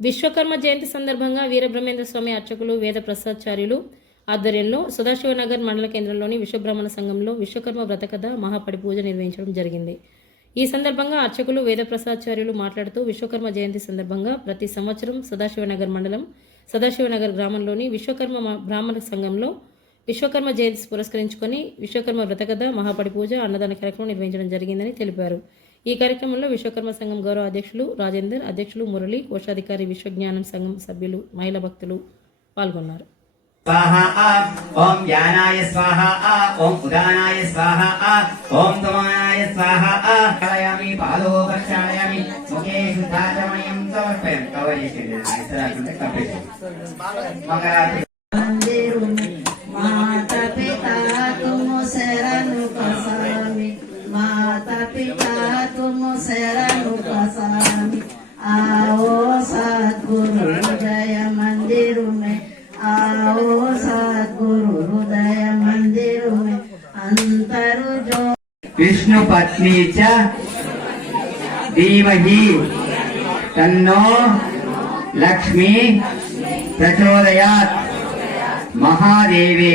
విశ్వకర్మ జయంతి సందర్భంగా వీరబ్రహ్మేంద్ర స్వామి అర్చకులు వేద ప్రసాదాచార్యులు ఆధ్వర్యంలో సదాశివనగర్ మండల కేంద్రంలోని విశ్వబ్రహ్మణ సంఘంలో విశ్వకర్మ వ్రతకథ మహాపడి పూజ నిర్వహించడం జరిగింది. ఈ సందర్భంగా అర్చకులు వేద ప్రసాదాచార్యులు మాట్లాడుతూ విశ్వకర్మ జయంతి సందర్భంగా ప్రతి సంవత్సరం సదాశివనగర్ మండలం సదాశివనగర్ గ్రామంలోని విశ్వకర్మ మ- బ్రాహ్మణ సంఘంలో విశ్వకర్మ జయంతి పురస్కరించుకొని విశ్వకర్మ వ్రతకథ మహాపడి పూజ అన్నదాన కార్యక్రమం నిర్వహించడం జరిగిందని తెలిపారు. ఈ కార్యక్రమంలో విశ్వకర్మ సంఘం గౌరవ అధ్యక్షులు రాజేందర్ అధ్యక్షులు మురళి కోశాధికారి విశ్వజ్ఞానం సంఘం సభ్యులు మహిళా భక్తులు పాల్గొన్నారు. స్వాహ ఓం ఓం ఓం पिता, तुम शरण पसामी आओ सद्गुरु हृदय मंदिर में आओ सद्गुरु हृदय मंदिर में अंतर जो विष्णुपत्नी च धीमहि, तन्नो लक्ष्मी प्रचोदयात्। महादेवे।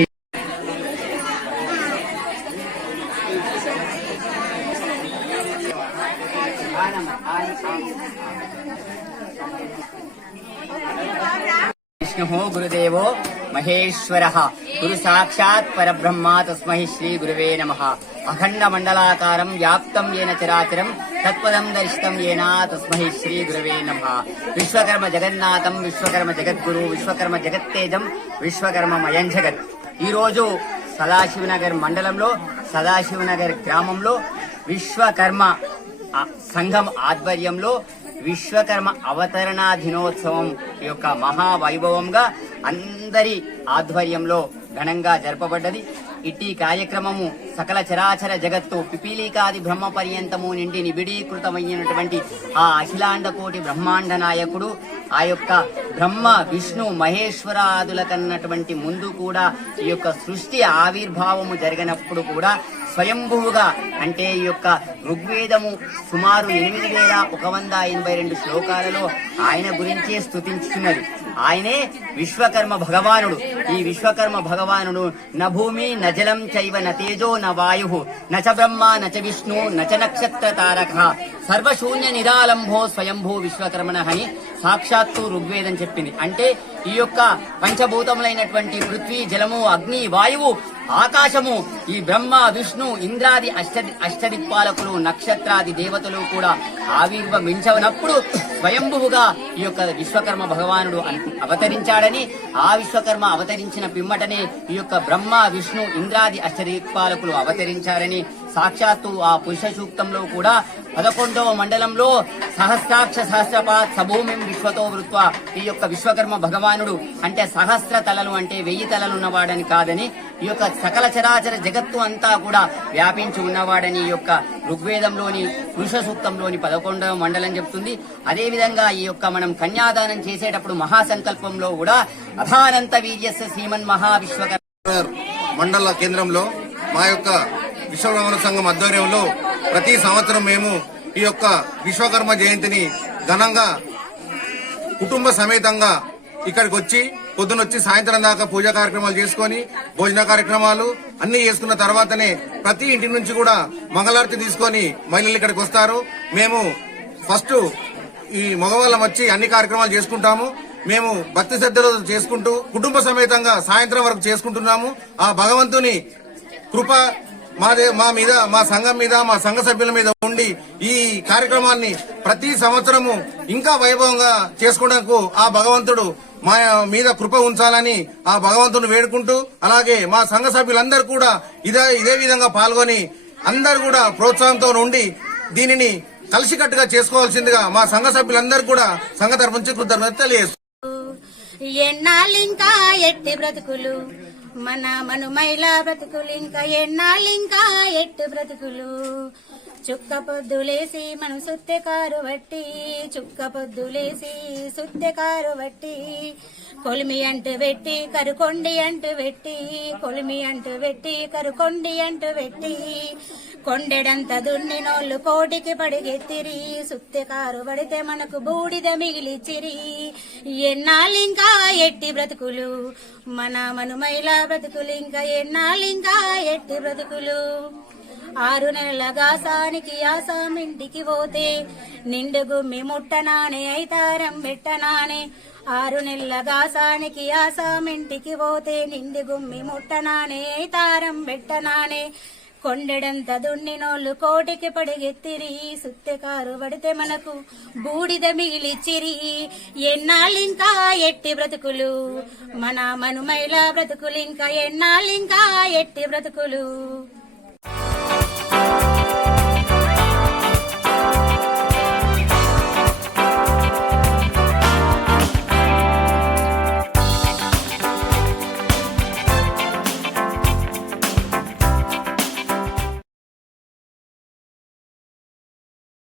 విష్ణు గురుదేవో మహేశ్వర. గురు సాక్షాత్ పరబ్రహ్మ తస్మై శ్రీ గురువే నమ. అఖండ మండలాకారం వ్యాప్తం ఏన చరాచరం తత్పదం దర్శితం ఏనా తస్మై శ్రీ గురువే నమ. విశ్వకర్మ జగన్నాథం విశ్వకర్మ జగద్గురు విశ్వకర్మ జగత్తేజం విశ్వకర్మ మయం జగత్. ఈ రోజు సదాశివనగర్ మండలంలో సదాశివనగర్ గ్రామంలో విశ్వకర్మ సంఘం ఆధ్వర్యంలో విశ్వకర్మ అవతరణ దినోత్సవం యొక్క మహావైభవంగా అందరి ఆధ్వర్యంలో ఘనంగా జరపబడ్డది. ఇట్టి కార్యక్రమము సకల చరాచర జగత్తు పిపీలికాది బ్రహ్మ పర్యంతము నిండి నిబిడీకృతమైనటువంటి ఆ అఖిలాండ కోటి బ్రహ్మాండ నాయకుడు ఆ యొక్క బ్రహ్మ విష్ణు మహేశ్వరాదుల కన్నటువంటి ముందు కూడా ఈ యొక్క సృష్టి ఆవిర్భావము జరిగినప్పుడు కూడా స్వయంభువుగా అంటే ఈ యొక్క ఋగ్వేదము సుమారు ఎనిమిది వేల ఒక వంద ఎనభై రెండు శ్లోకాలలో ఆయన గురించే స్తుతించుతున్నది ఆయనే విశ్వకర్మ భగవానుడు. ఈ విశ్వకర్మ భగవానుడు న భూమి న జలం చైవ న తేజో న వాయు నచ బ్రహ్మ నచ విష్ణు నచ నక్షత్ర తారక. సర్వశూన్య నిరాలంభో స్వయంభూ విశ్వకర్మణ అని సాక్షాత్తు ఋగ్వేదం చెప్పింది. అంటే ఈ యొక్క పంచభూతములైనటువంటి పృథ్వీ జలము అగ్ని వాయువు ఆకాశము ఈ బ్రహ్మ విష్ణు ఇంద్రాది అష్ట అష్టదిక్పాలకులు నక్షత్రాది దేవతలు కూడా ఆవిర్భవించనప్పుడు స్వయంభువుగా ఈ యొక్క విశ్వకర్మ భగవానుడు అవతరించాడని ఆ విశ్వకర్మ అవతరించిన పిమ్మటనే ఈ యొక్క బ్రహ్మ విష్ణు ఇంద్రాది అష్టదిక్పాలకులు అవతరించారని సాక్షాత్తు ఆ పురుష సూక్తంలో కూడా పదకొండవ మండలంలో సహస్రాక్ష సహస్రపాత్ సభూమిం విశ్వతో వృత్వ. ఈ యొక్క విశ్వకర్మ భగవానుడు అంటే సహస్ర తలలు అంటే వెయ్యి తలలు ఉన్నవాడని కాదని ఈ యొక్క సకల చరాచర జగత్తు అంతా కూడా వ్యాపించి ఉన్నవాడని ఈ యొక్క ఋగ్వేదంలోని పురుష సూక్తంలోని పదకొండవ మండలం చెప్తుంది. అదే విధంగా ఈ యొక్క మనం కన్యాదానం చేసేటప్పుడు మహాసంకల్పంలో కూడా అథానంత వీర్యస్య శ్రీమన్ మహావిశ్వకర్మ. మండల కేంద్రంలో మా యొక్క విశ్వబ్రహ్మణ సంఘం ఆధ్వర్యంలో ప్రతి సంవత్సరం మేము ఈ యొక్క విశ్వకర్మ జయంతిని ఘనంగా కుటుంబ సమేతంగా ఇక్కడికి వచ్చి పొద్దునొచ్చి సాయంత్రం దాకా పూజా కార్యక్రమాలు చేసుకొని భోజన కార్యక్రమాలు అన్ని చేసుకున్న తర్వాతనే ప్రతి ఇంటి నుంచి కూడా మంగళారతి తీసుకొని మహిళలు ఇక్కడికి వస్తారు. మేము ఫస్ట్ ఈ మగవాళ్ళం వచ్చి అన్ని కార్యక్రమాలు చేసుకుంటాము. మేము భక్తి శ్రద్ధలు చేసుకుంటూ కుటుంబ సమేతంగా సాయంత్రం వరకు చేసుకుంటున్నాము. ఆ భగవంతుని కృప మాదే మా మీద మా సంఘం మీద మా సంఘ సభ్యుల మీద ఉండి ఈ కార్యక్రమాన్ని ప్రతి సంవత్సరము ఇంకా వైభవంగా చేసుకోవడానికి ఆ భగవంతుడు మా మీద కృప ఉంచాలని ఆ భగవంతుని వేడుకుంటూ అలాగే మా సంఘ సభ్యులందరూ కూడా ఇదే ఇదే విధంగా పాల్గొని అందరు కూడా ప్రోత్సాహంతో ఉండి దీనిని కలిసికట్టుగా చేసుకోవాల్సిందిగా మా సంఘ సభ్యులందరూ కూడా సంఘ తరపు నుంచి కృతజ్ఞత తెలియజేస్తారు ఎన్నాళ్ళు ఇంకా ఎట్టి బ్రతుకులు? మన మనుమైల బ్రతుకులు ఇంకా ఎన్నాళ్ళింకా ఎట్టు బ్రతుకులు? చుక్క పొద్దులేసి మనం సుత్తె కారు బట్టి చుక్క పొద్దులేసి సుత్తె కారు బట్టి కొలిమి అంటు పెట్టి కరుకొండి అంటు పెట్టి కొలిమి అంటు పెట్టి కరుకొండి అంటు పెట్టి కొండెడంత దున్నినోళ్ళు కోటికి పడిగెత్తిరి సుత్తె కారు పడితే మనకు బూడిద మిగిలిచ్చిరి. ఎన్నాళ్ళింకా ఎట్టి బ్రతుకులు? మన మనుమైల బ్రతుకులు ఇంకా ఎన్నాళ్ళింకా ఎట్టి బ్రతుకులు? ఆరు నెలలగాసానికి ఆసాం ఇంటికి పోతే నిండు గుమ్మి ముట్టనానే ఐతారం పెట్టనానే. ఆరు నెలలగాసానికి ఆసాం ఇంటికి పోతే నిండు గుమ్మి ముట్టనానే ఐతారం పెట్టనానే. కొండెడంత దున్నినోళ్ళు కోటికి పడిగెత్తిరి సుత్తెకారు పడితే మనకు బూడిద మిగిలిచ్చిరి. ఎన్నాళ్ళింకా ఎట్టి బ్రతుకులు? మన మనుమైల బ్రతుకులు ఇంకా ఎన్నాళ్ళింకా ఎట్టి బ్రతుకులు?